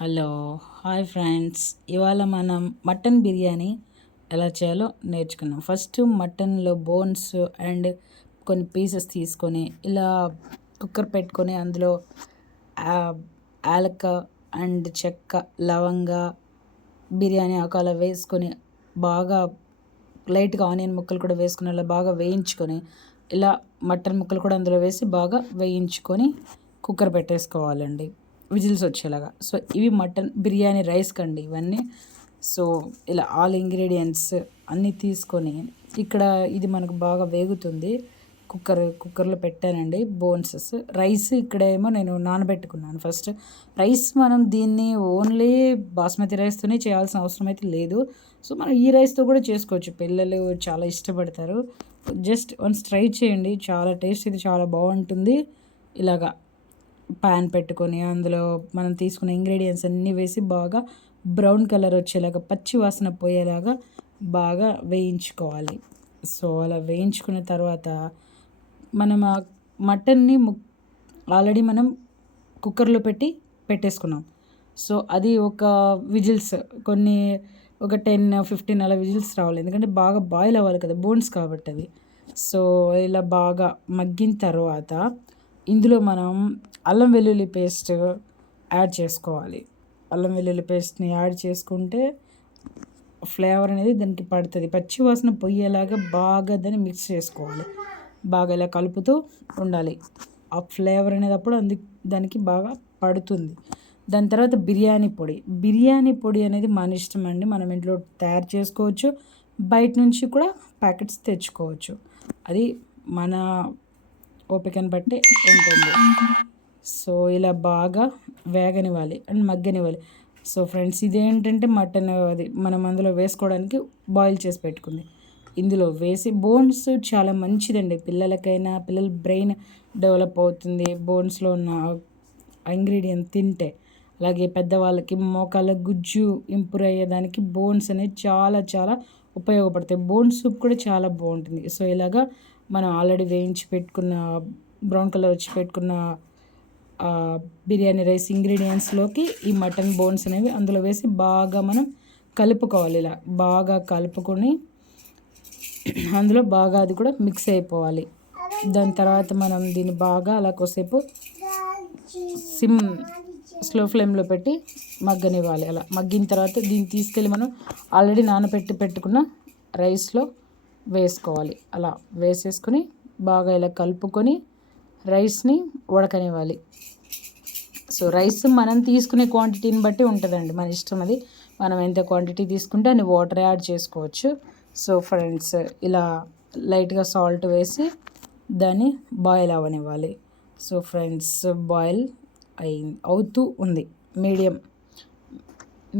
Hello hi friends, ఇవాళ మనం mutton biryani ఎలా చేయాలో నేర్చుకున్నాం. ఫస్ట్ మటన్లో బోన్స్ అండ్ కొన్ని పీసెస్ తీసుకొని ఇలా కుక్కర్ పెట్టుకొని అందులో యాలక్క అండ్ చెక్క లవంగ బిర్యానీ ఆకాల వేసుకొని బాగా లైట్గా ఆనియన్ ముక్కలు కూడా వేసుకుని అలా బాగా వేయించుకొని ఇలా మటన్ ముక్కలు కూడా అందులో వేసి బాగా వేయించుకొని కుక్కర్ పెట్టేసుకోవాలండి, విజిల్స్ వచ్చేలాగా. సో ఇవి మటన్ బిర్యానీ రైస్ కండి ఇవన్నీ. సో ఇలా ఆల్ ఇంగ్రీడియంట్స్ అన్నీ తీసుకొని ఇక్కడ ఇది మనకు బాగా వేగుతుంది. కుక్కర్లో పెట్టానండి బోన్సెస్. రైస్ ఇక్కడేమో నేను నానబెట్టుకున్నాను ఫస్ట్. రైస్ మనం దీన్ని ఓన్లీ బాస్మతి రైస్తోనే చేయాల్సిన అవసరం అయితే లేదు. సో మనం ఈ రైస్తో కూడా చేసుకోవచ్చు, పిల్లలు చాలా ఇష్టపడతారు. జస్ట్ వన్స్ ట్రై చేయండి, చాలా టేస్ట్ ఇది చాలా బాగుంటుంది. ఇలాగా ప్యాన్ పెట్టుకొని అందులో మనం తీసుకున్న ఇంగ్రీడియంట్స్ అన్నీ వేసి బాగా బ్రౌన్ కలర్ వచ్చేలాగా, పచ్చి వాసన పోయేలాగా బాగా వేయించుకోవాలి. సో అలా వేయించుకున్న తర్వాత మనం ఆ మటన్ని ఆల్రెడీ మనం కుక్కర్లో పెట్టేసుకున్నాం. సో అది ఒక విజిల్స్ ఒక 10-15 అలా విజిల్స్ రావాలి, ఎందుకంటే బాగా బాయిల్ అవ్వాలి కదా, బోన్స్ కాబట్టి అవి. సో ఇలా బాగా మగ్గిన తర్వాత ఇందులో మనం అల్లం వెల్లుల్లి పేస్ట్ యాడ్ చేసుకోవాలి. అల్లం వెల్లుల్లి పేస్ట్ని యాడ్ చేసుకుంటే ఫ్లేవర్ అనేది దానికి పడుతుంది. పచ్చి వాసన పొయ్యేలాగా బాగా దాన్ని మిక్స్ చేసుకోవాలి. బాగా ఇలా కలుపుతూ ఉండాలి. ఆ ఫ్లేవర్ అనేది అప్పుడు దానికి బాగా పడుతుంది. దాని తర్వాత బిర్యానీ పొడి అనేది మన ఇష్టం అండి, మనం ఇంట్లో తయారు చేసుకోవచ్చు, బయట నుంచి కూడా ప్యాకెట్స్ తెచ్చుకోవచ్చు. అది మన ఓపికను బట్టి ఉంటుంది. సో ఇలా బాగా వేగనివ్వాలి అండ్ మగ్గనివ్వాలి. సో ఫ్రెండ్స్, ఇదేంటంటే మటన్ అది మనం అందులో వేసుకోవడానికి బాయిల్ చేసి పెట్టుకుంది ఇందులో వేసి. బోన్స్ చాలా మంచిదండి పిల్లలకైనా, పిల్లల బ్రెయిన్ డెవలప్ అవుతుంది బోన్స్లో ఉన్న ఇంగ్రీడియంట్ తింటే. అలాగే పెద్దవాళ్ళకి మోకాళ్ళ గుజ్జు ఇంప్రూవ్ అయ్యేదానికి బోన్స్ అనేది చాలా చాలా ఉపయోగపడతాయి. బోన్ సూప్ కూడా చాలా బాగుంటుంది. సో ఇలాగా మనం ఆల్రెడీ వేయించి పెట్టుకున్న బ్రౌన్ కలర్ వచ్చి పెట్టుకున్న బిర్యానీ రైస్ ఇంగ్రీడియంట్స్లోకి ఈ మటన్ బోన్స్ అనేవి అందులో వేసి బాగా మనం కలుపుకోవాలి. ఇలా బాగా కలుపుకొని అందులో బాగా అది కూడా మిక్స్ అయిపోవాలి. దాని తర్వాత మనం దీన్ని బాగా అలా కొద్దిసేపు స్లో ఫ్లేమ్లో పెట్టి మగ్గనివ్వాలి. అలా మగ్గిన తర్వాత దీన్ని తీసుకెళ్ళి మనం ఆల్రెడీ పెట్టుకున్న రైస్లో వేసుకోవాలి. అలా వేసేసుకొని బాగా ఇలా కలుపుకొని రైస్ని ఉడకనివ్వాలి. సో రైస్ మనం తీసుకునే క్వాంటిటీని బట్టి ఉంటుందండి, మన ఇష్టం అది. మనం ఎంత క్వాంటిటీ తీసుకుంటే అన్ని వాటర్ యాడ్ చేసుకోవచ్చు. సో ఫ్రెండ్స్, ఇలా లైట్గా సాల్ట్ వేసి దాన్ని బాయిల్ అవ్వనివ్వాలి. సో ఫ్రెండ్స్, బాయిల్ అవుతూ ఉంది,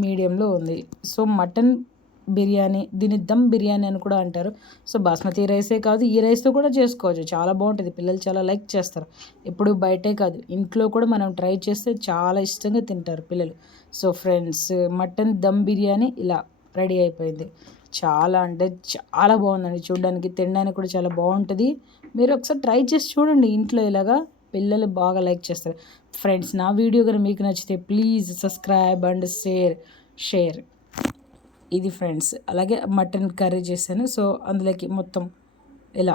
మీడియంలో ఉంది. సో మటన్ బిర్యానీ, దీన్ని దమ్ బిర్యానీ అని కూడా అంటారు. సో బాస్మతి రైసే కాదు, ఈ రైస్తో కూడా చేసుకోవచ్చు, చాలా బాగుంటుంది. పిల్లలు చాలా లైక్ చేస్తారు. ఎప్పుడు బయటే కాదు, ఇంట్లో కూడా మనం ట్రై చేస్తే చాలా ఇష్టంగా తింటారు పిల్లలు. So friends, mutton dum biryani ఇలా రెడీ అయిపోయింది. చాలా అంటే చాలా బాగుందండి, చూడడానికి తినడానికి కూడా చాలా బాగుంటుంది. మీరు ఒకసారి ట్రై చేసి చూడండి ఇంట్లో, ఇలాగా పిల్లలు బాగా లైక్ చేస్తారు. ఫ్రెండ్స్, నా వీడియో కనుక మీకు నచ్చితే ప్లీజ్ సబ్స్క్రైబ్ అండ్ షేర్. ఇది ఫ్రెండ్స్. అలాగే మటన్ కర్రీ చేశాను. సో అందులోకి మొత్తం ఇలా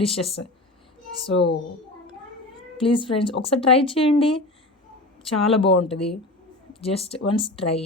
డిషెస్. సో ప్లీజ్ ఫ్రెండ్స్, ఒకసారి ట్రై చేయండి, చాలా బాగుంటుంది. Just once try.